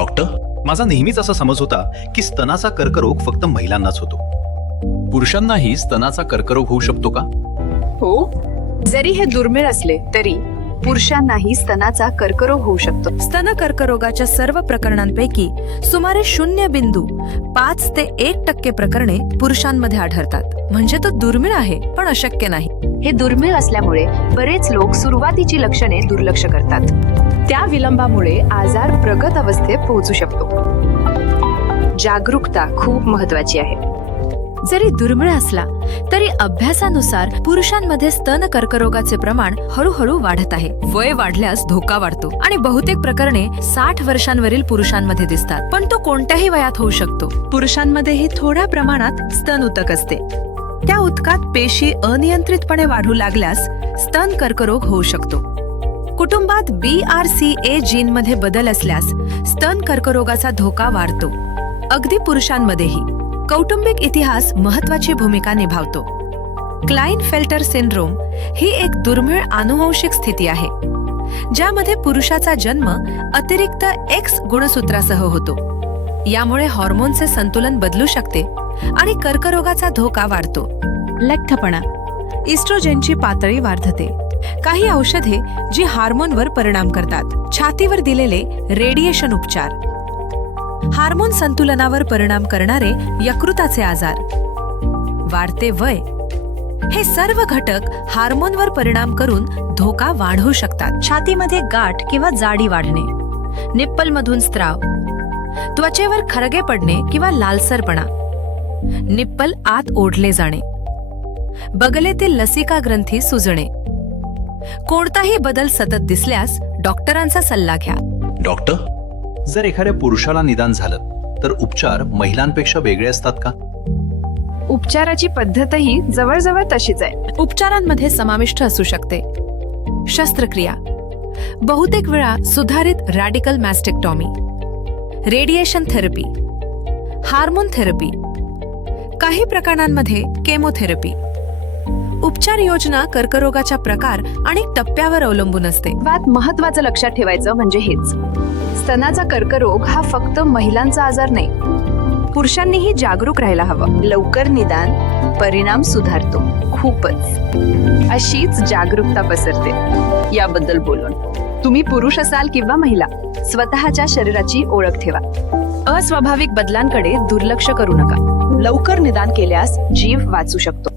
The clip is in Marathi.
डॉक्टर, माझा नेहमीच असा समज होता की स्तनाचा कर्करोग फक्त महिलांनाच होतो. पुरुषांनाही स्तनाचा कर्करोग होऊ शकतो का? हो, जरी हे दुर्मिळ असले तरी पुरुषांनाही स्तनाचा कर्करोग होऊ शकतो. स्तन कर्करोगाच्या सर्व प्रकरणांपैकी सुमारे 0.5 ते 1% प्रकरणे पुरुषांमध्ये आढळतात. म्हणजे तो दुर्मिळ आहे, पण अशक्य नाही. हे दुर्मिळ असल्यामुळे बरेच लोक सुरुवातीची लक्षणे दुर्लक्ष करतात. त्या विलंबामुळे आजार प्रगत अवस्थेत पोहोचू शकतो. जागरूकता खूप महत्वाची आहे. जरी दुर्मिळ असला तरी अभ्यासानुसार पुरुषांमध्ये स्तन कर्करोगाचे प्रमाण हळूहळू वाढत आहे. वय वाढल्यास धोका वाढतो आणि बहुतेक प्रकरणे 60 वर्षांवरील पुरुषांमध्ये दिसतात. पण तो कोणत्याही वयात होऊ शकतो. पुरुषांमध्येही थोड्या प्रमाणात स्तन उतक असते. त्या उतकात पेशी अनियंत्रितपणे वाढू लागल्यास स्तन कर्करोग होऊ शकतो. कुटुंबात BRCA जीनमध्ये बदल असल्यास स्तन कर्करोगाचा धोका वाढतो. अगदी पुरुषांमध्येही. कौटुंबिक इतिहास महत्वाची भूमिका निभावतो. क्लाइनफेल्टर सिंड्रोम ही एक दुर्मिळ आनुवंशिक स्थिती आहे, ज्यामध्ये पुरुषाचा जन्म अतिरिक्त X गुणसूत्रासह होतो. यामुळे हार्मोनचे संतुलन बदलू शकते आणि कर्करोगाचा धोका वाढतो. लठ्ठपणा, इस्ट्रोजेनची पातळी वाढते. काही औषधे जी हार्मोनवर परिणाम करतात. छातीवर दिलेले रेडिएशन उपचार, हार्मोन संतुलनावर परिणाम करणारे यकृताचे आजार, वाढते वय, हे सर्व घटक हार्मोनवर परिणाम करून धोका वाढवू शकतात. छातीमध्ये गाठ किंवा जाडी वाढणे, निप्पलमधून स्त्राव, त्वचेवर खरगे पडणे किंवा लालसरपणा, निप्पल आत ओढले जाणे, बगलेतील लसिका ग्रंथी सुजणे. कोणताही बदल सतत दिसल्यास डॉक्टरांचा सल्ला घ्या. डॉक्टर, जर एखाद्या पुरुषाला निदान झालं तर उपचार महिलांपेक्षा वेगळे असतात का? उपचाराची पद्धतही जवळजवळ तशीच आहे. उपचारांमध्ये समाविष्ट असू शकते शस्त्रक्रिया, बहुतेक वेळा सुधारित radical mastectomy, radiation therapy, hormone therapy, काही प्रकरणांमध्ये केमोथेरपी. उपचार योजना कर्करोगाच्या प्रकार आणि टप्प्यावर अवलंबून असते. सर्वात महत्वाचं लक्षात ठेवायचं म्हणजे हेच: स्तनाचा कर्करोग हा फक्त महिलांचा आजार नाही. पुरुषांनीही जागरूक राहायला हवं. लवकर निदान, परिणाम सुधारतो. खूपच अशीच जागरूकता पसरते. याबद्दल बोलून तुम्ही पुरुष असाल किंवा महिला, स्वतःच्या शरीराची ओळख ठेवा. अस्वाभाविक बदलांकडे दुर्लक्ष करू नका. लवकर निदान केल्यास जीव वाचू शकतो.